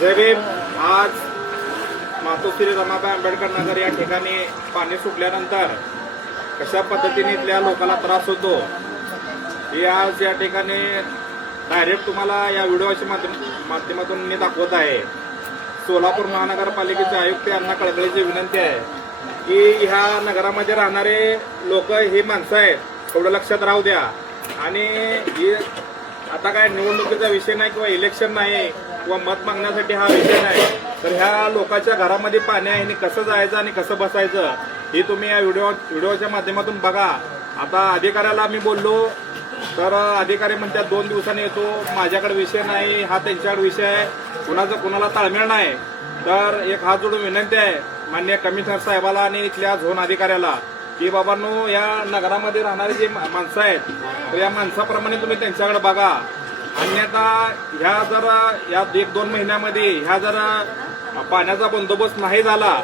जय भीम. आज मातोश्री रमाबाई आंबेडकर नगर या ठिकाणी पाणी सुटल्यानंतर कशा पद्धतीने इथल्या लोकांना त्रास होतो हे आज या ठिकाणी डायरेक्ट तुम्हाला या व्हिडिओच्या माध्यमातून मी दाखवत आहे. सोलापूर महानगरपालिकेचे आयुक्त यांना कळकळीची विनंती आहे की ह्या नगरामध्ये राहणारे लोक ही माणसं आहेत, थोडं लक्षात राहू द्या. आणि आता काय निवडणुकीचा विषय नाही किंवा इलेक्शन नाही किंवा मत मागण्यासाठी हा विषय नाही, तर ह्या लोकांच्या घरामध्ये पाणी आहे, कसं जायचं आणि कसं बसायचं हे तुम्ही या व्हिडिओच्या माध्यमातून बघा. आता अधिकाऱ्याला मी बोललो तर अधिकारी म्हणतात 2 दिवसांनी येतो, माझ्याकडे विषय नाही, हा त्यांच्याकडे विषय आहे, कुणाला ताळमेळ नाही. तर एक हात जोडून विनंती आहे माननीय कमिशनर साहेबाला आणि इथल्या झोन अधिकाऱ्याला की बाबांनो, या नगरामध्ये राहणारे जे माणसं आहेत तर या माणसाप्रमाणे तुम्ही त्यांच्याकडे बघा. अन्यथा ह्या जर या 1-2 महिन्यामध्ये ह्या जर पाण्याचा बंदोबस्त नाही झाला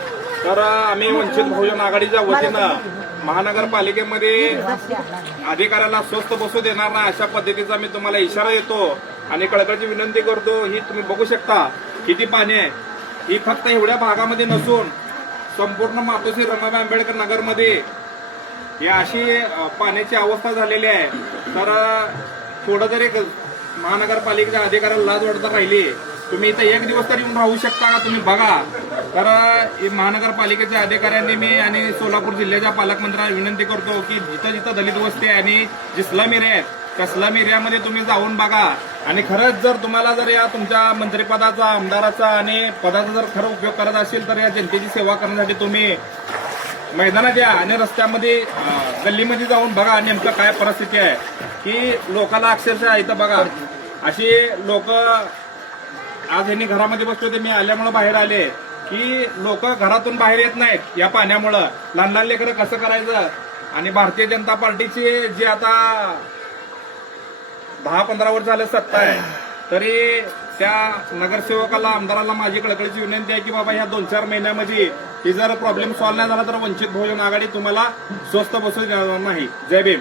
तर आम्ही वंचित बहुजन आघाडीच्या वतीनं महानगरपालिकेमध्ये अधिकाऱ्याला स्वस्त बसू देणार नाही, अशा पद्धतीचा मी तुम्हाला इशारा देतो आणि कळकळीची विनंती करतो. ही तुम्ही बघू शकता किती पाणी आहे. ही फक्त एवढ्या भागामध्ये नसून संपूर्ण मातोश्री रमाबाई आंबेडकर नगरमध्ये ही अशी पाण्याची अवस्था झालेली आहे. तर थोडं जरी महानगरपालिकेच्या अधिकाऱ्याला लाज वाटत राहिली, तुम्ही इथं 1 दिवस तरी येऊन राहू शकता का, तुम्ही बघा. तर महानगरपालिकेच्या अधिकाऱ्यांनी मी आणि सोलापूर जिल्ह्याच्या पालकमंत्र्यांना विनंती करतो की जिथं जिथं दलित वस्ती आहे आणि जी स्लम एरिया आहेत त्या स्लम एरियामध्ये तुम्ही जाऊन बघा. आणि खरंच जर तुम्हाला जर या तुमच्या मंत्रिपदाचा, आमदाराचा आणि पदाचा जर खरं उपयोग करत असेल तर या जनतेची सेवा करण्यासाठी तुम्ही मैदानात या आणि रस्त्यामध्ये गल्लीमध्ये जाऊन बघा नेमकं काय परिस्थिती आहे. की लोकांना अक्षरशः इथं बघा अशी लोक आज यांनी घरामध्ये बसले होते, मी आल्यामुळे बाहेर आले की लोक घरातून बाहेर येत नाहीत या पाण्यामुळं. लहान लहान लेकरं कसं करायचं. आणि भारतीय जनता पार्टीची जी आता 10-15 वर्ष झालं सत्ता आहे, तरी त्या नगरसेवकाला, आमदाराला माझी कळकळीची विनंती आहे की बाबा ह्या 2-4 महिन्यामध्ये ही जर प्रॉब्लेम सॉल्व्ह नाही झाला तर वंचित बहुजन आघाडी तुम्हाला स्वस्त बसू देणार नाही. जय भीम.